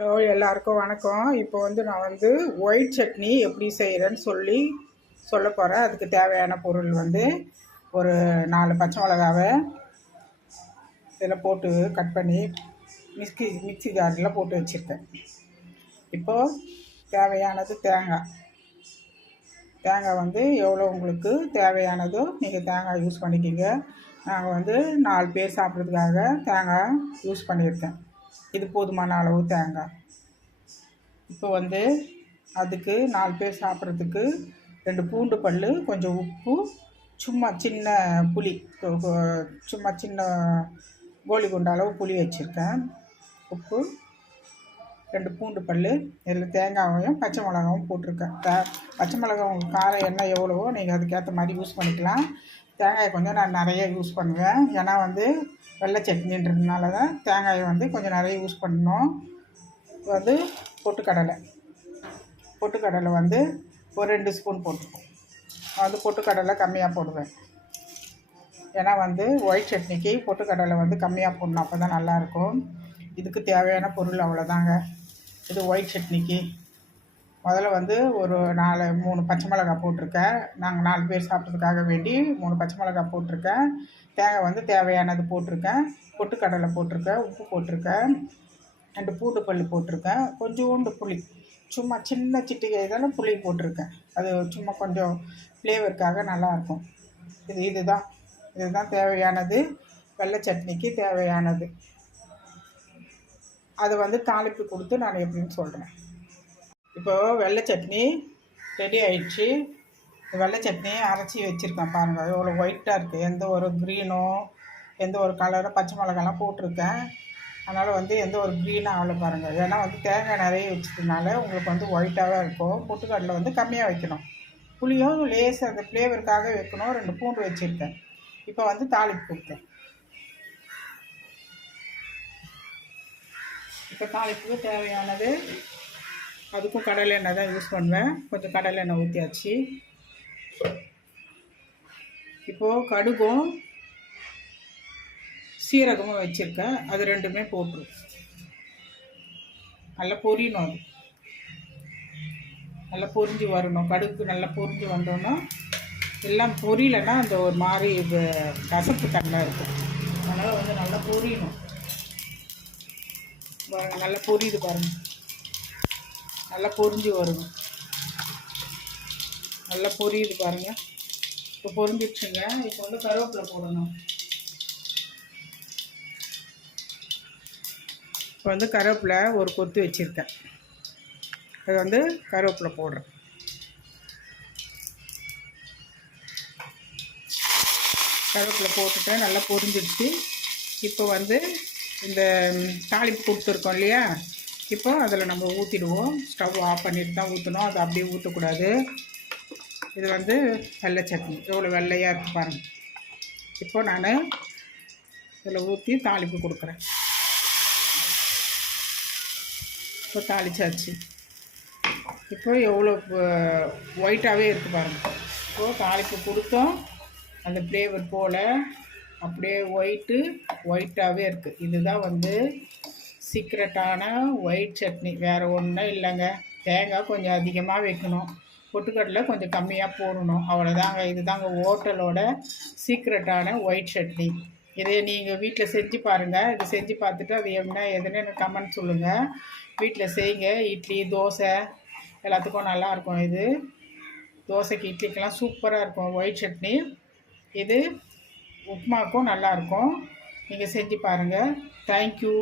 Hello, எல்லாருக்கும் வணக்கம். இப்போ நான் ஒயிட் சட்னி எப்படி செய்கிறேன்னு சொல்ல போகிறேன். அதுக்கு தேவையான பொருள் ஒரு 4 பச்சை மிளகாவை இதில் போட்டு கட் பண்ணி மிக்ஸி ஜாரில் போட்டு வச்சுருக்கேன். இப்போது தேவையானது தேங்காய் எவ்வளோ உங்களுக்கு தேவையானதோ நீங்கள் தேங்காய் யூஸ் பண்ணிக்கிங்க. நாங்கள் 4 பேர் சாப்பிட்றதுக்காக தேங்காய் யூஸ் பண்ணியிருக்கேன். இது போதுமான அளவு தேங்காய். இப்போ அதுக்கு 4 பேர் சாப்பிட்றதுக்கு 2 பூண்டு பல், கொஞ்சம் உப்பு, சும்மா சின்ன புளி, சும்மா சின்ன கோலி குண்ட அளவு புளி வச்சுருக்கேன். உப்பு, 2 பூண்டு பல், இதில் தேங்காயும் பச்சை மிளகாவும் போட்டிருக்கேன். பச்சை மிளகாவும் காரம் என்ன எவ்வளவோ நீங்கள் அதுக்கேற்ற மாதிரி யூஸ் பண்ணிக்கலாம். தேங்காய் கொஞ்சம் நான் நிறைய யூஸ் பண்ணுவேன். ஏன்னா வெள்ளை சட்னின்றதுனால தான் தேங்காயை கொஞ்சம் நிறைய யூஸ் பண்ணணும். பொட்டுக்கடலை ஒரு 2 ஸ்பூன் போட்டுருக்கோம். பொட்டுக்கடலை கம்மியாக போடுவேன். ஏன்னா ஒயிட் சட்னிக்கு பொட்டுக்கடலை கம்மியாக போடணும், அப்போ தான் நல்லாயிருக்கும். இதுக்கு தேவையான பொருள் அவ்வளோதாங்க. இது ஒயிட் சட்னிக்கு முதல்ல ஒரு 3 பச்சை மிளகாய் போட்டிருக்கேன். நாங்கள் 4 பேர் சாப்பிட்றதுக்காக வேண்டி 3 பச்சை மிளகாய் போட்டிருக்கேன். தேங்காய் தேவையானது போட்டிருக்கேன். பொட்டுக்கடலை போட்டிருக்கேன், உப்பு போட்டிருக்கேன், 2 பூண்டு பல் போட்டிருக்கேன், கொஞ்சோண்டு புளி, சும்மா சின்ன சிட்டிகை இதெல்லாம் புளி போட்டிருக்கேன். அது சும்மா கொஞ்சம் ஃப்ளேவருக்காக நல்லாயிருக்கும். இதுதான் தேவையானது, வெள்ளை சட்னிக்கு தேவையானது. அதை தாளிப்பு கொடுத்து நான் எப்படின்னு சொல்கிறேன். இப்போது வெள்ளை சட்னி ரெடி ஆயிடுச்சு. வெள்ளை சட்னி அரைச்சி வச்சுருக்கேன் பாருங்கள், எவ்வளோ ஒயிட்டாக இருக்குது. எந்த ஒரு க்ரீனோ எந்த ஒரு கலரோ, பச்சை மிளகாலாம் போட்டிருக்கேன். அதனால் எந்த ஒரு க்ரீனாக ஆகலை பாருங்கள். ஏன்னா தேங்காய் நிறைய வச்சதுனால உங்களுக்கு ஒயிட்டாகவே இருக்கும். பொட்டுக்கடலை கம்மியாக வைக்கணும். புளியும் லேசாக அந்த ஃப்ளேவருக்காக வைக்கணும். 2 பூண்டு வச்சுருக்கேன். இப்போ தாளிப்பு கொடுத்தேன். இப்போ தாளிப்புக்கு தேவையானது, அதுக்கும் கடலை எண்ணெய் தான் யூஸ் பண்ணுவேன். கொஞ்சம் கடலை எண்ணெய் ஊற்றியாச்சு. இப்போது கடுகும் சீரகமும் வச்சுருக்கேன். அது 2மே போட்டுரு. நல்லா பொரியணும். அது நல்லா பொரிஞ்சு வரணும். கடுகு நல்லா பொரிஞ்சு வந்தோன்னா, எல்லாம் பொரியலைன்னா அந்த ஒரு மாதிரி கசப்பு தன்மை இருக்கும். அதனால் நல்லா பொரியணும். நல்லா பொரியுது பாருங்கள், நல்லா பொரிஞ்சு வருங்க. நல்லா பொரியுது பாருங்கள். இப்போ பொரிஞ்சிடுச்சுங்க. இப்போ கருவேப்பிலை போடணும். இப்போ கருவேப்பிலை ஒரு கொத்து வச்சுருக்கேன். அது கருவேப்பிலை போடுறேன். கருவேப்பிலை போட்டுட்டு நல்லா பொரிஞ்சிடுச்சு. இப்போ இந்த தாளிப்பு கொடுத்துருக்கோம் இல்லையா, இப்போ அதில் நம்ம ஊற்றிடுவோம். ஸ்டவ் ஆஃப் பண்ணிட்டு தான் ஊற்றணும், அது அப்படியே ஊற்றக்கூடாது. இது வெள்ளை சட்னி எவ்வளோ வெள்ளையாக இருக்குது பாருங்கள். இப்போ நான் இதில் ஊற்றி தாளிப்பு கொடுக்குறேன். இப்போ தாளிச்சாச்சு. இப்போ எவ்வளோ ஒயிட்டாகவே இருக்குது பாருங்கள். இப்போது தாளிப்பு கொடுத்தோம், அந்த ஃப்ளேவர் போல் அப்படியே ஒயிட்டாகவே இருக்குது. இதுதான் சீக்ரெட்டான ஒயிட் சட்னி. வேறு ஒன்றும் இல்லைங்க. தேங்காய் கொஞ்சம் அதிகமாக வைக்கணும், பொட்டுக்கடலை கொஞ்சம் கம்மியாக போடணும், அவ்வளோதாங்க. இதுதாங்க ஹோட்டலோட சீக்ரெட்டான ஒயிட் சட்னி. இதை நீங்கள் வீட்டில் செஞ்சு பாருங்கள். இது செஞ்சு பார்த்துட்டு அது எதுன்னு எனக்கு கமெண்ட் சொல்லுங்கள். வீட்டில் செய்யுங்க. இட்லி, தோசை எல்லாத்துக்கும் நல்லாயிருக்கும். இது தோசைக்கு, இட்லிக்கெல்லாம் சூப்பராக இருக்கும் ஒயிட் சட்னி. இது உப்புமாவுக்கும் நல்லாயிருக்கும். நீங்கள் செஞ்சு பாருங்கள். தேங்க்யூ.